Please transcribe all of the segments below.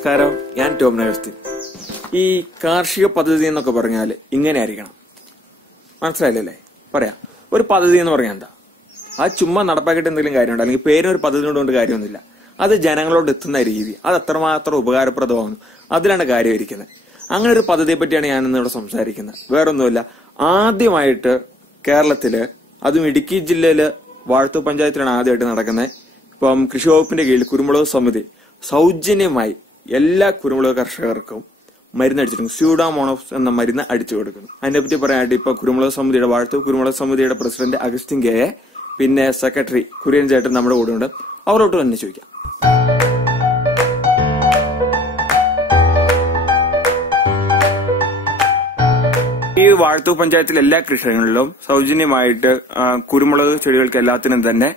നമസ്കാരം ഞാൻ ടോം നഗസ്റ്റിൻ ഈ കാർഷിക പദ്ധതി എന്നൊക്കെ പറഞ്ഞാൽ ഇങ്ങനെ ആയിരിക്കണം മനസ്സിലായില്ലേ? പറയാം. ഒരു പദ്ധതി എന്ന് പറഞ്ഞാൽ എന്താ? അത് ചുമ്മാ നടപ്പാക്കിയിട്ട് എന്തെങ്കിലും കാര്യമുണ്ട്? അല്ലെങ്കിൽ പേരിന് ഒരു പദ്ധതി കൊണ്ട് കാര്യമൊന്നുമില്ല. അത് ജനങ്ങളോട് എത്തുന്ന രീതി. അത് അത്രമാത്രം ഉപകാരപ്രദമാകുന്നു. അതിലാണ് കാര്യം ഇരിക്കുന്നത് അങ്ങനെ ഒരു പദ്ധതിയെ പറ്റിയാണ് ഞാൻ ഇന്ന് ഇവിടെ സംസാരിക്കുന്നത്. വേറൊന്നുമില്ല. ആദ്യമായിട്ട് കേരളത്തിൽ അതും ഇടുക്കി ജില്ലയിൽ വാഴത്തു പഞ്ചായത്തിലാണ് ആദ്യമായിട്ട് നടക്കുന്നത്. ഇപ്പം കൃഷി വകുപ്പിന്റെ കീഴിൽ കുരുമുളക് സമിതി സൗജന്യമായി എല്ലാ കുരുമുളക് കർഷകർക്കും മരുന്ന് അടിച്ചിരുന്നു സ്യൂഡാമോണോസ് എന്ന മരുന്ന് അടിച്ചു കൊടുക്കുന്നു. അതിനെപ്പറ്റി പറയാനായിട്ട് ഇപ്പൊ കുരുമുളക് സമിതിയുടെ വാഴ്ത്തു കുരുമുളക് സമിതിയുടെ പ്രസിഡന്റ് അഗസ്റ്റിൻ കെയെ പിന്നെ സെക്രട്ടറി കുര്യൻ ചേട്ടൻ നമ്മുടെ കൂടെ ഉണ്ട് അവരോട്ട് തന്നെ ചോദിക്കാം. ഈ വാഴ്ത്തു പഞ്ചായത്തിലെ എല്ലാ കൃഷികളിലും സൗജന്യമായിട്ട് കുരുമുളക് ചെടികൾക്ക് എല്ലാത്തിനും തന്നെ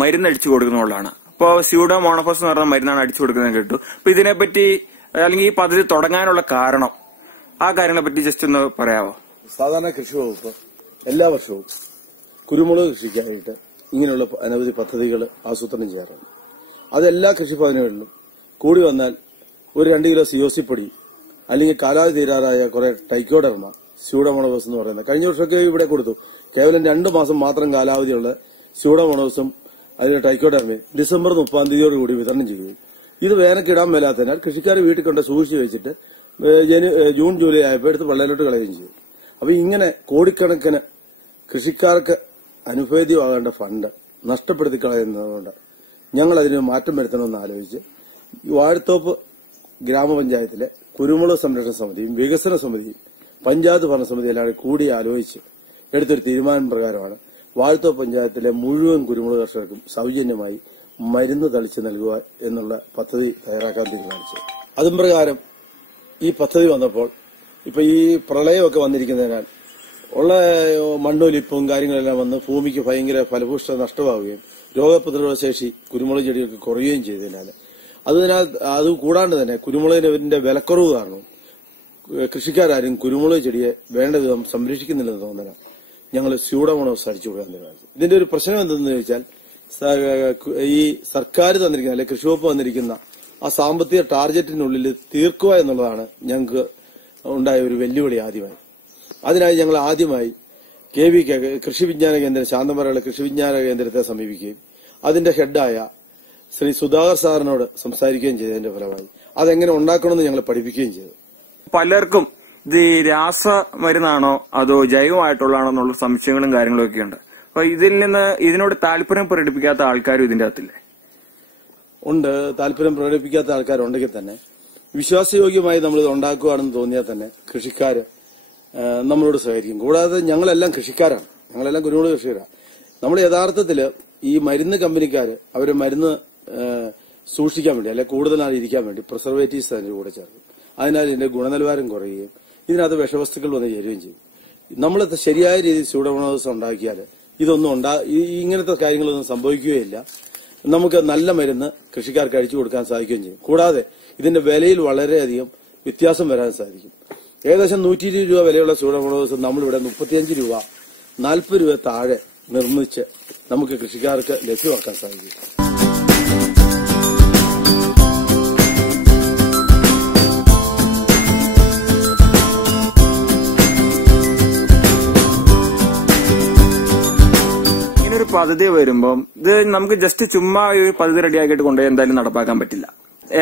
മരുന്നടിച്ചു കൊടുക്കുന്നുള്ളതാണ് ഇപ്പോൾ സ്യൂഡോ മോണോഫോസ് എന്ന് പറഞ്ഞ മരുന്നാണ് അടിച്ചു കൊടുക്കുന്നത് കേട്ടു. അപ്പൊ ഇതിനെപ്പറ്റി അല്ലെങ്കിൽ ഈ പദ്ധതി തുടങ്ങാനുള്ള കാരണം ആ കാര്യങ്ങളെ പറ്റി ജസ്റ്റ് ഒന്ന് പറയാമോ സാധാരണ കൃഷി വകുപ്പ് എല്ലാ വർഷവും കുരുമുളക് കൃഷിക്കായിട്ട് ഇങ്ങനെയുള്ള അനവധി പദ്ധതികൾ ആസൂത്രണം ചെയ്യാറുണ്ട്. അതെല്ലാ കൃഷിഭവനുകളിലും കൂടി വന്നാൽ ഒരു രണ്ട് കിലോ സിഒസി പൊടി അല്ലെങ്കിൽ കാലാവധി തീരാറായ കുറെ ടൈക്കോഡർമ സ്യൂഡോമോണോസ് എന്ന് പറയുന്നത് കഴിഞ്ഞ വർഷമൊക്കെ ഇവിടെ കൊടുത്തു. കേവലം രണ്ട് മാസം മാത്രം കാലാവധിയുള്ള സ്യൂഡോമോണോസും അതിന്റെ ടൈക്കോഡർമയും ഡിസംബർ മുപ്പാം തീയതിയോടുകൂടി വിതരണം ചെയ്തു. ഇത് വേനക്കിടാൻ മേലാത്തതിനാൽ കൃഷിക്കാർ വീട്ടിൽ കൊണ്ട് സൂക്ഷിച്ച് വെച്ചിട്ട് ജൂൺ ജൂലൈ ആയപ്പോൾ എടുത്ത് വെള്ളയിലോട്ട് കളയുകയും ചെയ്തു. അപ്പൊ ഇങ്ങനെ കോടിക്കണക്കിന് കൃഷിക്കാർക്ക് അനുഭേദ്യമാകേണ്ട ഫണ്ട് നഷ്ടപ്പെടുത്തി കളയുന്നതുകൊണ്ട് ഞങ്ങൾ അതിന് മാറ്റം വരുത്തണമെന്ന് ആലോചിച്ച് വാഴത്തോപ്പ് ഗ്രാമപഞ്ചായത്തിലെ കുരുമുളക് സംരക്ഷണ സമിതിയും വികസന സമിതിയും പഞ്ചായത്ത് ഭരണസമിതി എല്ലാവരും കൂടി ആലോചിച്ച് എടുത്തൊരു തീരുമാനം പ്രകാരമാണ് വാഴത്തോപ്പ് പഞ്ചായത്തിലെ മുഴുവൻ കുരുമുളക് കർഷകർക്കും സൗജന്യമായി മരുന്ന് തളിച്ച് നൽകുക എന്നുള്ള പദ്ധതി തയ്യാറാക്കാൻ തീരുമാനിച്ചു അതും പ്രകാരം ഈ പദ്ധതി വന്നപ്പോൾ ഇപ്പൊ ഈ പ്രളയമൊക്കെ വന്നിരിക്കുന്നതിനാൽ ഉള്ള മണ്ണൊലിപ്പും കാര്യങ്ങളെല്ലാം വന്ന് ഭൂമിക്ക് ഭയങ്കര ഫലഭൂഷ്ഠ നഷ്ടമാവുകയും രോഗപ്രതിരോധ ശേഷി കുരുമുളക് ചെടികൾക്ക് കുറയുകയും ചെയ്തതിനാൽ അതിനാൽ അത് കൂടാണ്ട് തന്നെ കുരുമുളകിന്റെ വിലക്കുറവ് കാരണം കൃഷിക്കാരും കുരുമുളക് ചെടിയെ വേണ്ട വിധം സംരക്ഷിക്കുന്നില്ലെന്ന് തോന്നല ഞങ്ങൾ സ്യൂഡോമോണോസ് കൊടുക്കാൻ തീരുമാനിച്ചു ഇതിന്റെ ഒരു പ്രശ്നം എന്തെന്ന് ചോദിച്ചാൽ ഈ സർക്കാർ തന്നിരിക്കുന്ന അല്ലെങ്കിൽ കൃഷി വകുപ്പ് തന്നിരിക്കുന്ന ആ സാമ്പത്തിക ടാർഗറ്റിനുള്ളിൽ തീർക്കുക എന്നുള്ളതാണ് ഞങ്ങൾക്ക് ഉണ്ടായ ഒരു വെല്ലുവിളി ആദ്യമായി. അതിനായി ഞങ്ങൾ ആദ്യമായി കെ വി കെ കൃഷി വിജ്ഞാന കേന്ദ്രം ശാന്തമരകളെ കൃഷി വിജ്ഞാന കേന്ദ്രത്തെ സമീപിക്കുകയും അതിന്റെ ഹെഡായ ശ്രീ സുധാകർ സാറിനോട് സംസാരിക്കുകയും ചെയ്തതിന്റെ ഫലമായി. അതെങ്ങനെ ഉണ്ടാക്കണമെന്ന് ഞങ്ങൾ പഠിപ്പിക്കുകയും ചെയ്തു. പലർക്കും ഇത് രാസ മരുന്നാണോ അതോ ജൈവമായിട്ടുള്ളതാണോ എന്നുള്ള സംശയങ്ങളും കാര്യങ്ങളും ഒക്കെ ഉണ്ട് അപ്പൊ ഇതിൽ നിന്ന് ഇതിനോട് താല്പര്യം പ്രകടിപ്പിക്കാത്ത ആൾക്കാരും ഇതിന്റെ അകത്തില്ലേ? ഉണ്ട്. താല്പര്യം പ്രകടിപ്പിക്കാത്ത ആൾക്കാരുണ്ടെങ്കിൽ തന്നെ വിശ്വാസയോഗ്യമായി നമ്മൾ ഇത് ഉണ്ടാക്കുകയാണെന്ന് തോന്നിയാൽ തന്നെ കൃഷിക്കാര് നമ്മളോട് സഹകരിക്കും. കൂടാതെ ഞങ്ങളെല്ലാം കൃഷിക്കാരാണ്. ഞങ്ങളെല്ലാം കുരുമുളക് കൃഷിക്കാരാണ് നമ്മൾ യഥാർത്ഥത്തിൽ ഈ മരുന്ന് കമ്പനിക്കാര് അവർ മരുന്ന് സൂക്ഷിക്കാൻ വേണ്ടി അല്ലെ കൂടുതൽ ഇരിക്കാൻ വേണ്ടി പ്രിസർവേറ്റീവ്സ് അതിന്റെ കൂടെ ചേർക്കും. അതിനാൽ ഇതിന്റെ ഗുണനിലവാരം കുറയുകയും ഇതിനകത്ത് വിഷവസ്തുക്കൾ വന്ന് ചേരുകയും ചെയ്യും. നമ്മൾ ശരിയായ രീതിയിൽ സ്യൂഡോമോണോസ് ഉണ്ടാക്കിയാൽ ഇതൊന്നും ഉണ്ടാ ഇങ്ങനത്തെ കാര്യങ്ങളൊന്നും സംഭവിക്കുകയില്ല. നമുക്ക് നല്ല മരുന്ന് കൃഷിക്കാർക്ക് അഴിച്ചു കൊടുക്കാൻ സാധിക്കുകയും ചെയ്യും. കൂടാതെ ഇതിന്റെ വിലയിൽ വളരെയധികം വ്യത്യാസം വരാൻ സാധിക്കും. ഏകദേശം നൂറ്റി ഇരുപത് രൂപ വിലയുള്ള സൂഡോമോണോസ് നമ്മളിവിടെ മുപ്പത്തിയഞ്ച് രൂപ നാൽപ്പത് രൂപ താഴെ നിർമ്മിച്ച് നമുക്ക് കൃഷിക്കാർക്ക് ലഭ്യമാക്കാൻ സാധിക്കും. പദ്ധതി വരുമ്പോൾ ഇത് നമുക്ക് ജസ്റ്റ് ചുമ്മാ ഒരു പദ്ധതി റെഡിയാക്കിയിട്ട് കൊണ്ടുപോയി എന്തായാലും നടപ്പാക്കാൻ പറ്റില്ല.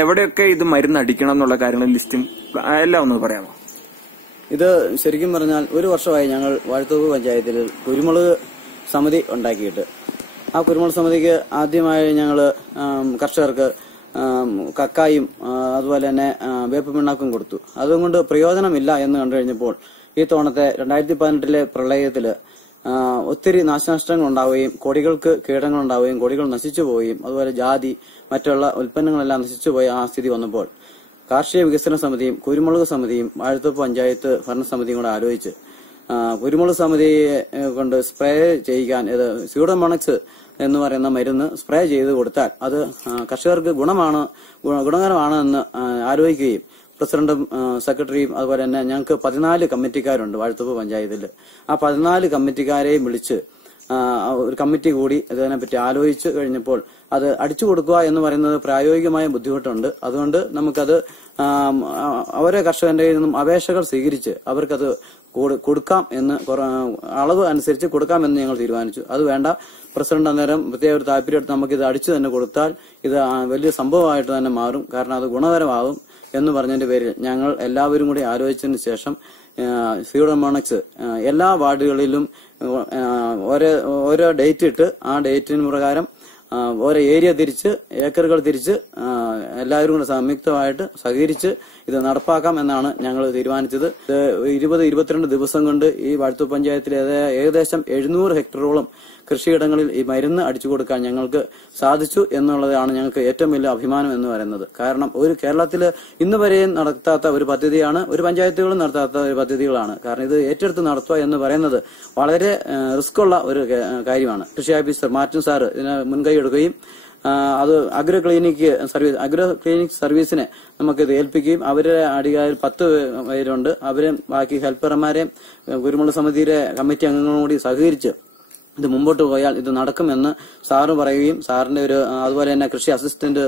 എവിടെയൊക്കെ ഇത് മരുന്ന് അടിക്കണം എന്നുള്ള കാര്യങ്ങൾ ലിസ്റ്റും എല്ലാം ഒന്ന് പറയാമോ? ഇത് ശരിക്കും പറഞ്ഞാൽ ഒരു വർഷമായി ഞങ്ങൾ വാഴത്തോപ്പ് പഞ്ചായത്തിൽ കുരുമുളക് സമിതി ഉണ്ടാക്കിയിട്ട്. ആ കുരുമുളക് സമിതിക്ക് ആദ്യമായി ഞങ്ങൾ കർഷകർക്ക് കക്കായും അതുപോലെ തന്നെ വേപ്പ് പിണ്ണാക്കും കൊടുത്തു. അതുകൊണ്ട് പ്രയോജനമില്ല എന്ന് കണ്ടു കഴിഞ്ഞപ്പോൾ ഈ തോണത്തെ രണ്ടായിരത്തി പതിനെട്ടിലെ പ്രളയത്തിൽ ഒത്തിരി നാശനഷ്ടങ്ങൾ ഉണ്ടാവുകയും കൊടികൾക്ക് കീടങ്ങൾ ഉണ്ടാവുകയും കൊടികൾ നശിച്ചു പോവുകയും അതുപോലെ ജാതി മറ്റുള്ള ഉൽപ്പന്നങ്ങളെല്ലാം നശിച്ചു പോയ ആ സ്ഥിതി വന്നപ്പോൾ കാർഷിക വികസന സമിതിയും കുരുമുളക് സമിതിയും വാഴത്തോപ്പ് പഞ്ചായത്ത് ഭരണസമിതിയും കൂടെ ആലോചിച്ച് കുരുമുളക് സമിതിയെ കൊണ്ട് സ്പ്രേ ചെയ്യിക്കാൻ ഇത് സ്യൂഡോമോണക്സ് എന്ന് പറയുന്ന മരുന്ന് സ്പ്രേ ചെയ്ത് കൊടുത്താൽ അത് കർഷകർക്ക് ഗുണമാണ് ഗുണകരമാണ് എന്ന് ആലോചിക്കുകയും പ്രസിഡന്റും സെക്രട്ടറിയും അതുപോലെ തന്നെ ഞങ്ങൾക്ക് പതിനാല് കമ്മിറ്റിക്കാരുണ്ട് വാഴത്തുപ്പ് പഞ്ചായത്തിൽ. ആ പതിനാല് കമ്മിറ്റിക്കാരെയും വിളിച്ച് ഒരു കമ്മിറ്റി കൂടി ഇതിനെപ്പറ്റി ആലോചിച്ച് കഴിഞ്ഞപ്പോൾ അത് അടിച്ചു കൊടുക്കുക എന്ന് പറയുന്നത് പ്രായോഗികമായ ബുദ്ധിമുട്ടുണ്ട്. അതുകൊണ്ട് നമുക്കത് അവരെ കർഷകന്റെ നിന്നും അപേക്ഷകൾ സ്വീകരിച്ച് അവർക്കത് കൊടു- കൊടുക്കാം എന്ന് അളവ് അനുസരിച്ച് കൊടുക്കാമെന്ന് ഞങ്ങൾ തീരുമാനിച്ചു. അത് വേണ്ട. പ്രസിഡന്റ് അന്നേരം പ്രത്യേക ഒരു താല്പര്യം എടുത്ത് ഇത് അടിച്ചു തന്നെ കൊടുത്താൽ ഇത് വലിയ സംഭവമായിട്ട് തന്നെ മാറും. കാരണം അത് ഗുണകരമാകും എന്ന് പറഞ്ഞതിന്റെ പേരിൽ ഞങ്ങൾ എല്ലാവരും കൂടി ആലോചിച്ചതിന് ശേഷം സീഡോമോണക്സ് എല്ലാ വാർഡുകളിലും ഓരോ ഓരോ ഡേറ്റ് ഇട്ട് ആ ഡേറ്റിന് പ്രകാരം ഓരോ ഏരിയ തിരിച്ച് ഏക്കറുകൾ തിരിച്ച് എല്ലാവരും കൂടെ സംയുക്തമായിട്ട് സഹകരിച്ച് ഇത് നടപ്പാക്കാം എന്നാണ് ഞങ്ങൾ തീരുമാനിച്ചത്. ഇരുപത് ഇരുപത്തിരണ്ട് ദിവസം കൊണ്ട് ഈ വാഴ്ത്തു പഞ്ചായത്തിലെ ഏകദേശം എഴുന്നൂറ് ഹെക്ടറോളം കൃഷിയിടങ്ങളിൽ ഈ മരുന്ന് അടിച്ചു കൊടുക്കാൻ ഞങ്ങൾക്ക് സാധിച്ചു എന്നുള്ളതാണ് ഞങ്ങൾക്ക് ഏറ്റവും വലിയ അഭിമാനം എന്ന് പറയുന്നത്. കാരണം ഒരു കേരളത്തിൽ ഇന്ന് വരെയും നടത്താത്ത ഒരു പദ്ധതിയാണ് ഒരു പഞ്ചായത്തുകളും നടത്താത്ത ഒരു പദ്ധതികളാണ്. കാരണം ഇത് ഏറ്റെടുത്ത് നടത്തുക എന്ന് പറയുന്നത് വളരെ റിസ്ക് ഉള്ള ഒരു കാര്യമാണ്. കൃഷി ഓഫീസർ മാർട്ടിൻ സാർ ഇതിന് മുൻകൈ എടുക്കുകയും അത് agro clinic service agro clinic സർവീസിനെ നമുക്കിത് ഏൽപ്പിക്കുകയും അവരുടെ അടികാരിൽ പത്ത് പേരുണ്ട്. അവരെയും ബാക്കി ഹെൽപ്പർമാരെയും കുരുമുളക് സമിതിയിലെ കമ്മിറ്റി അംഗങ്ങളും കൂടി സഹകരിച്ച് ഇത് മുമ്പോട്ട് പോയാൽ ഇത് നടക്കുമെന്ന് സാറ് പറയുകയും സാറിന്റെ ഒരു അതുപോലെ തന്നെ കൃഷി അസിസ്റ്റന്റ്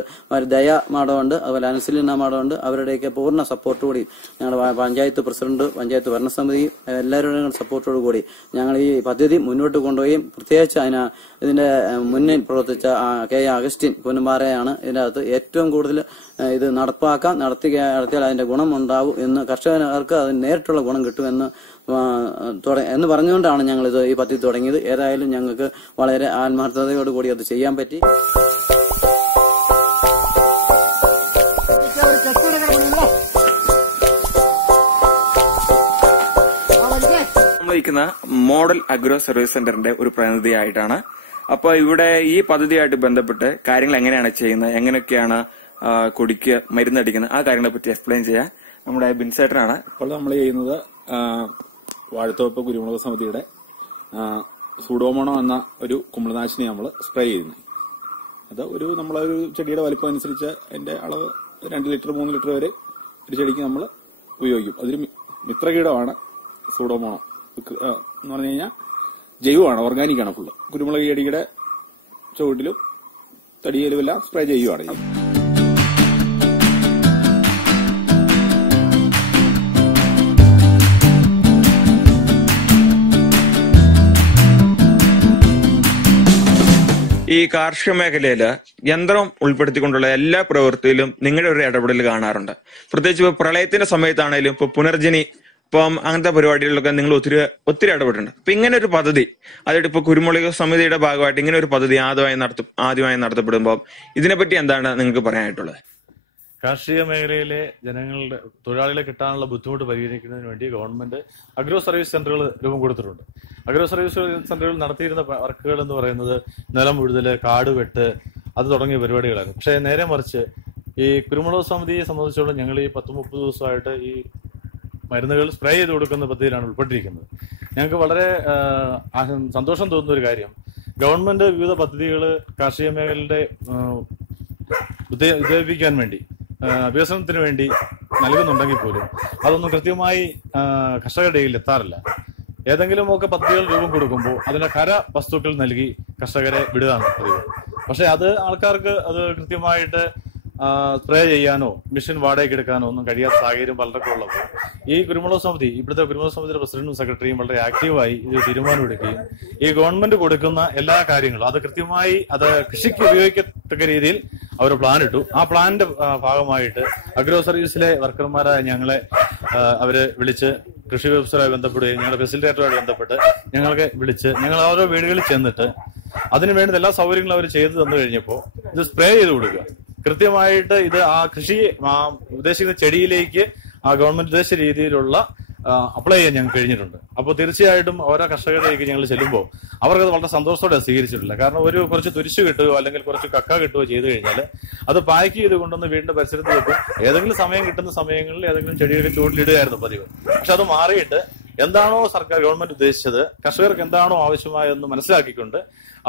ദയ മാഡമുണ്ട് അതുപോലെ അനസിലിന മാഡമുണ്ട് അവരുടെയൊക്കെ പൂർണ സപ്പോർട്ടോടി ഞങ്ങളുടെ പഞ്ചായത്ത് പ്രസിഡന്റ് പഞ്ചായത്ത് ഭരണസമിതി എല്ലാവരുടെയും സപ്പോർട്ടോടു കൂടി ഞങ്ങൾ ഈ പദ്ധതി മുന്നോട്ട് കൊണ്ടുപോയി പ്രത്യേകിച്ച് അതിന് ഇതിന്റെ മുന്നിൽ പ്രവർത്തിച്ച കെ അഗസ്റ്റിൻ കുന്നുമാറയാണ് ഇതിനകത്ത് ഏറ്റവും കൂടുതൽ ഇത് നടപ്പാക്കാൻ നടത്തി നടത്തിയാൽ അതിന്റെ ഗുണം ഉണ്ടാവും എന്ന് കർഷകർക്ക് അതിന് നേരിട്ടുള്ള ഗുണം കിട്ടുമെന്ന് എന്ന് പറഞ്ഞുകൊണ്ടാണ് ഞങ്ങൾ ഇത് ഈ പദ്ധതി തുടങ്ങിയത്. ഏതായാലും ഞങ്ങൾക്ക് വളരെ ആത്മാർത്ഥതയോട് കൂടി അത് ചെയ്യാൻ പറ്റി. നമ്മൾ ഇരിക്കുന്ന മോഡൽ അഗ്രോ സർവീസ് സെന്ററിന്റെ ഒരു പ്രതിനിധിയായിട്ടാണ്. അപ്പൊ ഇവിടെ ഈ പദ്ധതിയായിട്ട് ബന്ധപ്പെട്ട് കാര്യങ്ങൾ എങ്ങനെയാണ് ചെയ്യുന്നത് എങ്ങനെയൊക്കെയാണ് കുടിക്കുക കൊടിക്ക് മരുന്നടിക്കുന്നത് ആ കാര്യങ്ങളെ പറ്റി എക്സ്പ്ലെയിൻ ചെയ്യാൻ നമ്മുടെ ബിൻസേട്ടനാണ്. ഇപ്പോൾ നമ്മൾ ചെയ്യുന്നത് വാഴത്തോപ്പ് കുരുമുളക് സമിതിയുടെ സൂഡോമോണോ എന്ന ഒരു കുമ്പളനാശിനി നമ്മൾ സ്പ്രേ ചെയ്യുന്നത് അത് ഒരു നമ്മളൊരു ചെടിയുടെ വലിപ്പം അനുസരിച്ച് അതിന്റെ അളവ് രണ്ട് ലിറ്റർ മൂന്ന് ലിറ്റർ വരെ ഒരു ചെടിക്ക് നമ്മൾ ഉപയോഗിക്കും. അതൊരു മിത്രകീടമാണ് സൂഡോമോണോ. എന്ന് പറഞ്ഞു കഴിഞ്ഞാൽ ജൈവമാണ് ഓർഗാനിക് ആണ് ഫുള്ള് കുരുമുളക് ചെടിയുടെ ചുവട്ടിലും തടിയിലും എല്ലാം സ്പ്രേ ചെയ്യുവാണ് ഈ കാർഷിക മേഖലയിൽ യന്ത്രം ഉൾപ്പെടുത്തിക്കൊണ്ടുള്ള എല്ലാ പ്രവൃത്തിയിലും നിങ്ങളുടെ ഒരു ഇടപെടൽ കാണാറുണ്ട്. പ്രത്യേകിച്ച് ഇപ്പൊ പ്രളയത്തിന്റെ സമയത്താണേലും ഇപ്പൊ പുനർജനി ഇപ്പം അങ്ങനത്തെ പരിപാടികളിലൊക്കെ നിങ്ങൾ ഒത്തിരി ഒത്തിരി ഇടപെട്ടുണ്ട് അപ്പൊ ഇങ്ങനെ ഒരു പദ്ധതി അതായത് ഇപ്പൊ കുരുമുളക് സമിതിയുടെ ഭാഗമായിട്ട് ഇങ്ങനെ ഒരു പദ്ധതി ആദ്യമായി നടത്തും ആദ്യമായി നടത്തപ്പെടുമ്പോൾ ഇതിനെപ്പറ്റി എന്താണ് നിങ്ങൾക്ക് പറയാനായിട്ടുള്ളത്? കാർഷിക മേഖലയിലെ ജനങ്ങളുടെ തൊഴിലാളികളെ കിട്ടാനുള്ള ബുദ്ധിമുട്ട് പരിഹരിക്കുന്നതിന് വേണ്ടി ഗവൺമെന്റ് അഗ്രോ സർവീസ് സെന്ററുകൾ രൂപം കൊടുത്തിട്ടുണ്ട്. അഗ്രോ സർവീസ് സെന്ററുകൾ നടത്തിയിരുന്ന വർക്കുകൾ എന്ന് പറയുന്നത് നിലം ഉഴുതൽ കാട് വെട്ട് അത് തുടങ്ങിയ പരിപാടികളായിരുന്നു. പക്ഷേ നേരെ മറിച്ച് ഈ കുരുമുളക് സമിതിയെ സംബന്ധിച്ചോളം ഞങ്ങൾ ഈ പത്ത് മുപ്പത് ദിവസമായിട്ട് ഈ മരുന്നുകൾ സ്പ്രേ ചെയ്ത് കൊടുക്കുന്ന പദ്ധതിയിലാണ് ഉൾപ്പെട്ടിരിക്കുന്നത്. ഞങ്ങൾക്ക് വളരെ സന്തോഷം തോന്നുന്ന ഒരു കാര്യം. ഗവൺമെന്റ് വിവിധ പദ്ധതികൾ കാർഷിക മേഖലയുടെ ഉദ്ദേശിക്കാൻ വേണ്ടി വികസനത്തിന് വേണ്ടി നൽകുന്നുണ്ടെങ്കിൽ പോലും അതൊന്നും കൃത്യമായി കർഷകരുടെ കയ്യിൽ എത്താറില്ല. ഏതെങ്കിലുമൊക്കെ പദ്ധതികൾ രൂപം കൊടുക്കുമ്പോൾ അതിന്റെ കര വസ്തുക്കൾ നൽകി കർഷകരെ വിടുകയാണ് പതിവ്. പക്ഷെ അത് ആൾക്കാർക്ക് അത് കൃത്യമായിട്ട് സ്പ്രേ ചെയ്യാനോ മിഷൻ വാടകയ്ക്ക് എടുക്കാനോ ഒന്നും കഴിയാത്ത സാഹചര്യം പലർക്കും ഉള്ളപ്പോൾ ഈ കുരുമുളക് സമിതി ഇവിടുത്തെ കുരുമുളക് സമിതിയുടെ പ്രസിഡന്റും സെക്രട്ടറിയും വളരെ ആക്റ്റീവായി ഇത് തീരുമാനമെടുക്കുകയും ഈ ഗവൺമെന്റ് കൊടുക്കുന്ന എല്ലാ കാര്യങ്ങളും അത് കൃത്യമായി അത് കൃഷിക്ക് ഉപയോഗിക്കത്തക്ക രീതിയിൽ അവർ പ്ലാൻ ഇട്ടു. ആ പ്ലാനിന്റെ ഭാഗമായിട്ട് അഗ്രോ സർവീസിലെ വർക്കർമാരായ ഞങ്ങളെ അവർ വിളിച്ച് കൃഷി ഓഫീസറുമായി ബന്ധപ്പെടുകയും ഞങ്ങളുടെ ഫെസിലിറ്റേറ്ററുമായി ബന്ധപ്പെട്ട് ഞങ്ങൾക്ക് വിളിച്ച് ഞങ്ങൾ ഓരോ വീടുകളിൽ ചെന്നിട്ട് അതിനു വേണ്ടുന്ന എല്ലാ സൗകര്യങ്ങളും അവർ ചെയ്തു തന്നു കഴിഞ്ഞപ്പോൾ ഇത് സ്പ്രേ ചെയ്ത് കൊടുക്കുക. കൃത്യമായിട്ട് ഇത് ആ കൃഷി ഉദ്ദേശിക്കുന്ന ചെടിയിലേക്ക് ആ ഗവൺമെന്റ് ഉദ്ദേശിച്ച രീതിയിലുള്ള അപ്ലൈ ചെയ്യാൻ ഞങ്ങൾക്ക് കഴിഞ്ഞിട്ടുണ്ട്. അപ്പോൾ തീർച്ചയായിട്ടും ഓരോ കർഷകരിലേക്ക് ഞങ്ങൾ ചെല്ലുമ്പോൾ അവർക്കത് വളരെ സന്തോഷത്തോടെ സ്വീകരിച്ചിട്ടില്ല. കാരണം ഒരു കുറച്ച് തുരിശു കിട്ടുകയോ അല്ലെങ്കിൽ കുറച്ച് കക്ക കിട്ടുകയോ ചെയ്തു കഴിഞ്ഞാൽ അത് പാക്ക് ചെയ്ത് കൊണ്ടുവന്ന് വീടിന്റെ പരിസരത്ത് വെക്കും. ഏതെങ്കിലും സമയം കിട്ടുന്ന സമയങ്ങളിൽ ഏതെങ്കിലും ചെടിയൊക്കെ ചൂടിലിടുകയായിരുന്നു പതിവ്. പക്ഷെ അത് മാറിയിട്ട് എന്താണോ സർക്കാർ ഗവൺമെന്റ് ഉദ്ദേശിച്ചത് കർഷകർക്ക് എന്താണോ ആവശ്യമായെന്ന് മനസ്സിലാക്കിക്കൊണ്ട്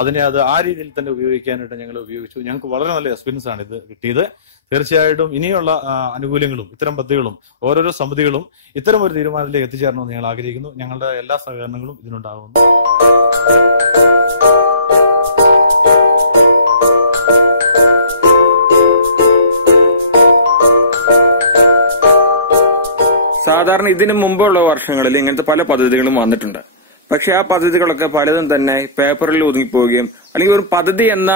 അതിനെ അത് ആ രീതിയിൽ തന്നെ ഉപയോഗിക്കാനായിട്ട് ഞങ്ങൾ ഉപയോഗിച്ചു. ഞങ്ങൾക്ക് വളരെ നല്ല എക്സ്പീരിയൻസ് ആണ് ഇത് കിട്ടിയത്. തീർച്ചയായിട്ടും ഇനിയുള്ള ആനുകൂല്യങ്ങളും ഇത്തരം പദ്ധതികളും ഓരോരോ സമിതികളും ഇത്തരം ഒരു തീരുമാനത്തിലേക്ക് എത്തിച്ചേരണമെന്ന് ഞങ്ങൾ ആഗ്രഹിക്കുന്നു. ഞങ്ങളുടെ എല്ലാ സഹകരണങ്ങളും ഇതിനുണ്ടാകുന്നു. സാധാരണ ഇതിനു മുമ്പുള്ള വർഷങ്ങളിൽ ഇങ്ങനത്തെ പല പദ്ധതികളും വന്നിട്ടുണ്ട്. പക്ഷെ ആ പദ്ധതികളൊക്കെ പലതും തന്നെ പേപ്പറിൽ ഒതുങ്ങിപ്പോവുകയും അല്ലെങ്കിൽ ഒരു പദ്ധതി എന്ന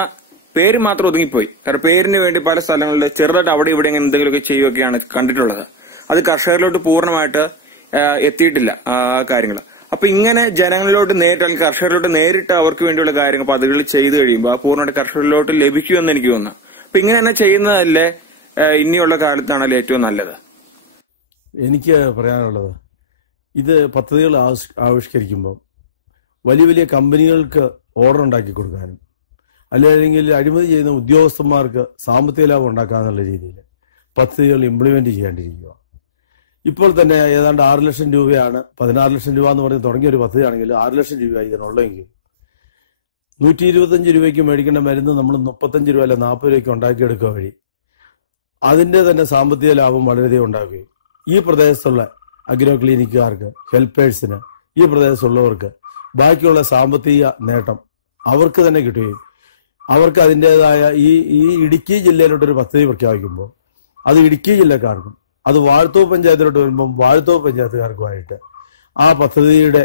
പേര് മാത്രം ഒതുങ്ങിപ്പോയി. കാരണം പേരിന് വേണ്ടി പല സ്ഥലങ്ങളിൽ ചെറുതായിട്ട് അവിടെ ഇവിടെ ഇങ്ങനെ എന്തെങ്കിലുമൊക്കെ ചെയ്യുകയൊക്കെയാണ് കണ്ടിട്ടുള്ളത്. അത് കർഷകരിലോട്ട് പൂർണമായിട്ട് എത്തിയിട്ടില്ല ആ കാര്യങ്ങൾ. അപ്പൊ ഇങ്ങനെ ജനങ്ങളിലോട്ട് നേരിട്ട് അല്ലെങ്കിൽ കർഷകരിലോട്ട് നേരിട്ട് അവർക്ക് വേണ്ടിയുള്ള കാര്യങ്ങൾ പദ്ധതികൾ ചെയ്തു കഴിയുമ്പോൾ പൂർണമായിട്ട് കർഷകരിലോട്ട് ലഭിക്കുമെന്ന് എനിക്ക് തോന്നുന്നു. അപ്പൊ ഇങ്ങനെ തന്നെ ചെയ്യുന്നതല്ലേ ഇനിയുള്ള കാലത്താണല്ലോ ഏറ്റവും നല്ലത്? എനിക്ക് പറയാനുള്ളത് ഇത് പദ്ധതികൾ ആവിഷ്കരിക്കുമ്പോൾ വലിയ വലിയ കമ്പനികൾക്ക് ഓർഡർ ഉണ്ടാക്കി കൊടുക്കാനും അല്ലെങ്കിൽ അഴിമതി ചെയ്യുന്ന ഉദ്യോഗസ്ഥന്മാർക്ക് സാമ്പത്തിക ലാഭം ഉണ്ടാക്കാന്നുള്ള രീതിയിൽ പദ്ധതികൾ ഇംപ്ലിമെന്റ് ചെയ്യേണ്ടിയിരിക്കുക ഇപ്പോൾ തന്നെ ഏതാണ്ട് ആറ് ലക്ഷം രൂപയാണ് പതിനാറ് ലക്ഷം രൂപ എന്ന് പറഞ്ഞ് തുടങ്ങിയ ഒരു പദ്ധതിയാണെങ്കിൽ ആറ് ലക്ഷം രൂപ ഇതിനുള്ളെങ്കിൽ നൂറ്റി ഇരുപത്തഞ്ച് രൂപയ്ക്ക് മേടിക്കേണ്ട മരുന്ന് നമ്മൾ മുപ്പത്തഞ്ച് രൂപ അല്ല നാൽപ്പത് രൂപയ്ക്ക് ഉണ്ടാക്കിയെടുക്കുക വഴി അതിന്റെ തന്നെ സാമ്പത്തിക ലാഭം വളരെയധികം ഉണ്ടാക്കുകയും ഈ പ്രദേശത്തുള്ള അഗ്രോ ക്ലിനിക്കുകാർക്ക് ഹെൽപ്പേഴ്സിന് ഈ പ്രദേശത്തുള്ളവർക്ക് ബാക്കിയുള്ള സാമ്പത്തിക നേട്ടം അവർക്ക് തന്നെ കിട്ടുകയും അവർക്ക് അതിന്റെതായ ഈ ഈ ഇടുക്കി ജില്ലയിലോട്ടൊരു പദ്ധതി പ്രഖ്യാപിക്കുമ്പോൾ അത് ഇടുക്കി ജില്ലക്കാർക്കും അത് വാഴത്തോ പഞ്ചായത്തിലോട്ട് വരുമ്പം വാഴത്തോ പഞ്ചായത്തുകാർക്കുമായിട്ട് ആ പദ്ധതിയുടെ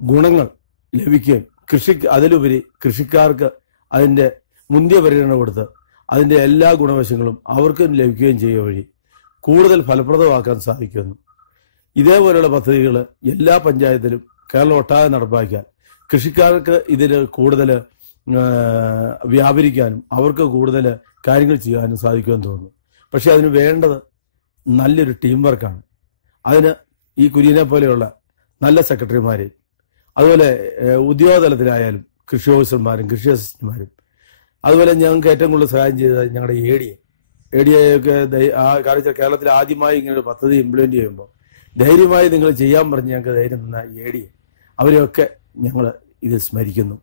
ഗുണങ്ങൾ ലഭിക്കുകയും കൃഷി അതിലുപരി കൃഷിക്കാർക്ക് അതിന്റെ മുന്തിയ പരിഗണന കൊടുത്ത് അതിന്റെ എല്ലാ ഗുണവശങ്ങളും അവർക്കും ലഭിക്കുകയും ചെയ്യുക വഴി കൂടുതൽ ഫലപ്രദമാക്കാൻ സാധിക്കുന്നു. ഇതേപോലെയുള്ള പദ്ധതികൾ എല്ലാ പഞ്ചായത്തിലും കേരളം ഒട്ടാകെ നടപ്പാക്കിയാൽ കൃഷിക്കാർക്ക് ഇതിന് കൂടുതൽ വ്യാപരിക്കാനും അവർക്ക് കൂടുതൽ കാര്യങ്ങൾ ചെയ്യാനും സാധിക്കുമെന്ന് തോന്നുന്നു. പക്ഷെ അതിന് വേണ്ടത് നല്ലൊരു ടീം വർക്കാണ് അതിന് ഈ കുര്യനെ പോലെയുള്ള നല്ല സെക്രട്ടറിമാരെയും അതുപോലെ ഉദ്യോഗതലത്തിലായാലും കൃഷി ഓഫീസർമാരും കൃഷി അസിസ്റ്റന്റുമാരും അതുപോലെ ഞങ്ങൾക്ക് ഏറ്റവും കൂടുതൽ സഹായം ചെയ്തത് ഞങ്ങളുടെ എ ഡി എ ഡി ഒക്കെ ആ കാര്യം കേരളത്തിൽ ആദ്യമായി ഇങ്ങനെ ഒരു പദ്ധതി ഇംപ്ലിമെന്റ് ചെയ്യുമ്പോൾ ധൈര്യമായി നിങ്ങൾ ചെയ്യാൻ പറഞ്ഞ് ഞങ്ങൾക്ക് ധൈര്യം തന്ന എ ഡി അവരെയൊക്കെ ഞങ്ങൾ ഇത് സ്മരിക്കുന്നു.